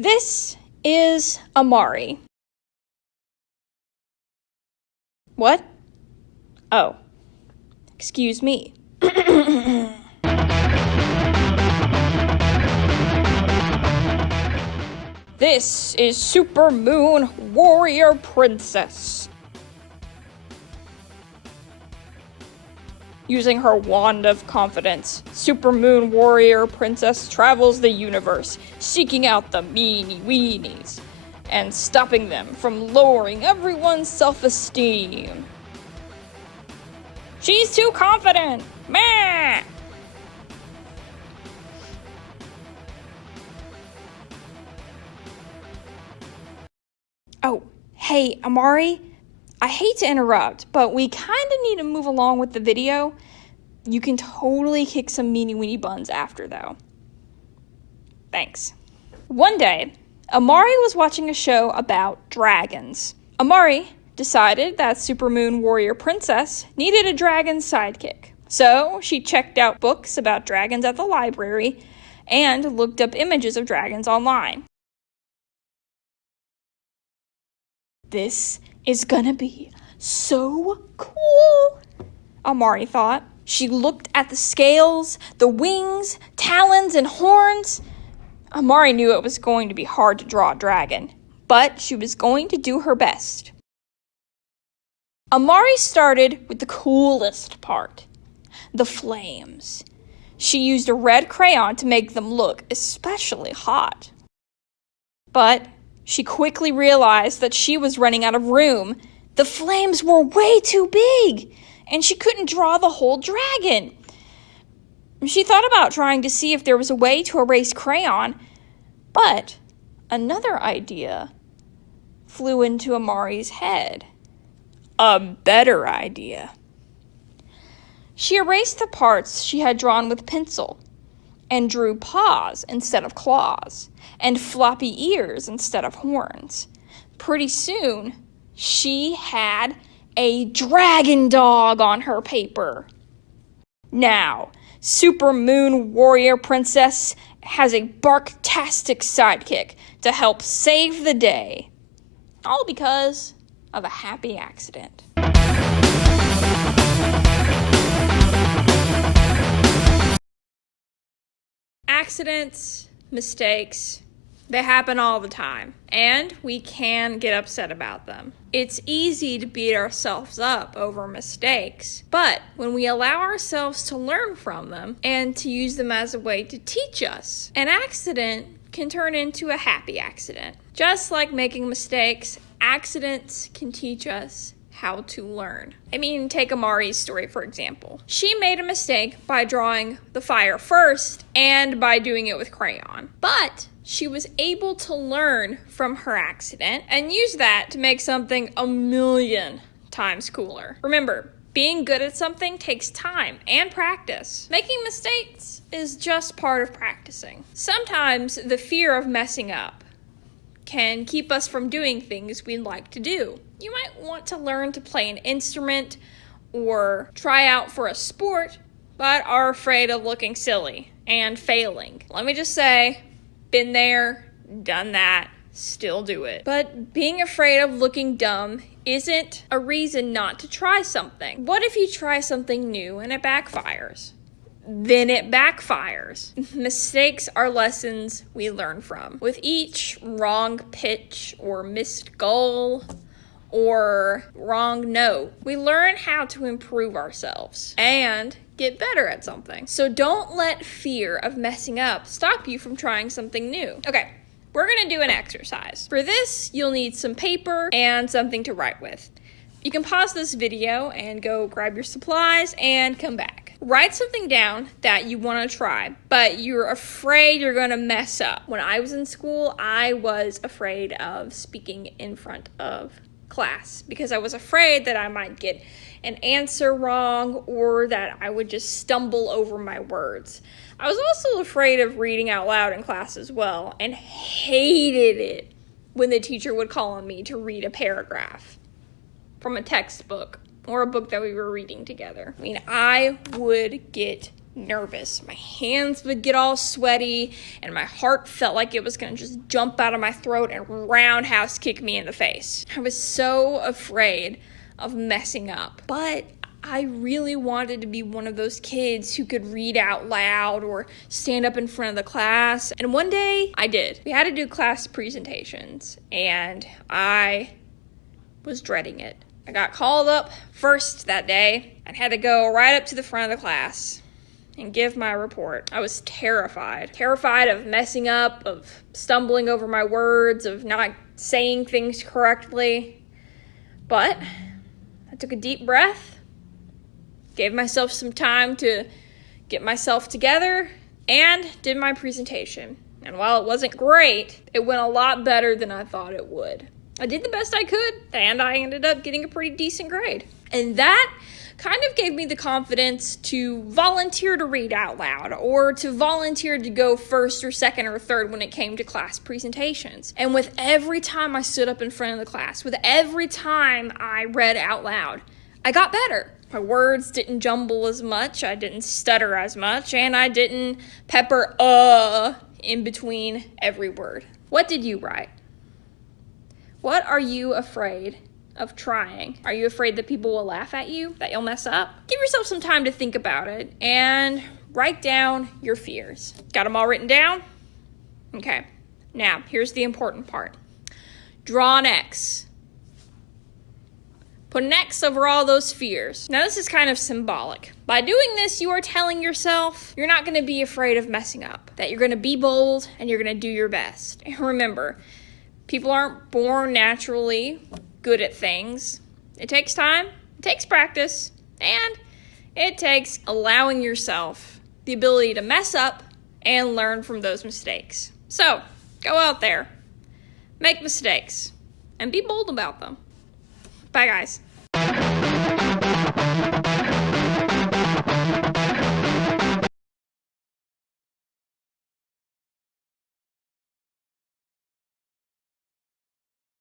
This is Amari. What? Oh. Excuse me. This is Super Moon Warrior Princess. Using her wand of confidence, Super Moon Warrior Princess travels the universe, seeking out the meanie weenies, and stopping them from lowering everyone's self-esteem. She's too confident! Meh! Oh, hey, Amari? I hate to interrupt, but we kind of need to move along with the video. You can totally kick some meanie weenie buns after, though. Thanks. One day, Amari was watching a show about dragons. Amari decided that Super Moon Warrior Princess needed a dragon sidekick. So she checked out books about dragons at the library and looked up images of dragons online. This is gonna be so cool, Amari thought. She looked at the scales, the wings, talons, and horns. Amari knew it was going to be hard to draw a dragon, but she was going to do her best. Amari started with the coolest part, the flames. She used a red crayon to make them look especially hot. But she quickly realized that she was running out of room. The flames were way too big, and she couldn't draw the whole dragon. She thought about trying to see if there was a way to erase crayon, but another idea flew into Amari's head. A better idea. She erased the parts she had drawn with pencil and drew paws instead of claws and floppy ears instead of horns. Pretty soon, she had a dragon dog on her paper. Now, Super Moon Warrior Princess has a barktastic sidekick to help save the day. All because of a happy accident. Accidents, mistakes, they happen all the time, and we can get upset about them. It's easy to beat ourselves up over mistakes, but when we allow ourselves to learn from them and to use them as a way to teach us, an accident can turn into a happy accident. Just like making mistakes, accidents can teach us how to learn. Take Amari's story, for example. She made a mistake by drawing the fire first and by doing it with crayon. But she was able to learn from her accident and use that to make something 1,000,000 times cooler. Remember, being good at something takes time and practice. Making mistakes is just part of practicing. Sometimes the fear of messing up can keep us from doing things we'd like to do. You might want to learn to play an instrument or try out for a sport, but are afraid of looking silly and failing. Let me just say, been there, done that, still do it. But being afraid of looking dumb isn't a reason not to try something. What if you try something new and it backfires? Then it backfires. Mistakes are lessons we learn from. With each wrong pitch or missed goal or wrong note, we learn how to improve ourselves and get better at something. So don't let fear of messing up stop you from trying something new. Okay, we're gonna do an exercise. For this, you'll need some paper and something to write with. You can pause this video and go grab your supplies and come back. Write something down that you want to try, but you're afraid you're going to mess up. When I was in school, I was afraid of speaking in front of class because I was afraid that I might get an answer wrong or that I would just stumble over my words. I was also afraid of reading out loud in class as well and hated it when the teacher would call on me to read a paragraph from a textbook or a book that we were reading together. I would get nervous. My hands would get all sweaty, and my heart felt like it was going to just jump out of my throat and roundhouse kick me in the face. I was so afraid of messing up. But I really wanted to be one of those kids who could read out loud or stand up in front of the class. And one day I did. We had to do class presentations, and I was dreading it. I got called up first that day and had to go right up to the front of the class and give my report. I was terrified of messing up, of stumbling over my words, of not saying things correctly. But I took a deep breath, gave myself some time to get myself together, and did my presentation. And while it wasn't great, it went a lot better than I thought it would. I did the best I could, and I ended up getting a pretty decent grade. And that kind of gave me the confidence to volunteer to read out loud, or to volunteer to go first or second or third when it came to class presentations. And with every time I stood up in front of the class, with every time I read out loud, I got better. My words didn't jumble as much, I didn't stutter as much, and I didn't pepper in between every word. What did you write? What are you afraid of trying? Are you afraid that people will laugh at you, that you'll mess up? Give yourself some time to think about it and write down your fears. Got them all written down? Okay. Now, here's the important part. Draw an X. Put an X over all those fears. Now, this is kind of symbolic. By doing this, you are telling yourself you're not going to be afraid of messing up, that you're going to be bold and you're going to do your best. And remember, people aren't born naturally good at things. It takes time, it takes practice, and it takes allowing yourself the ability to mess up and learn from those mistakes. So, go out there, make mistakes, and be bold about them. Bye, guys.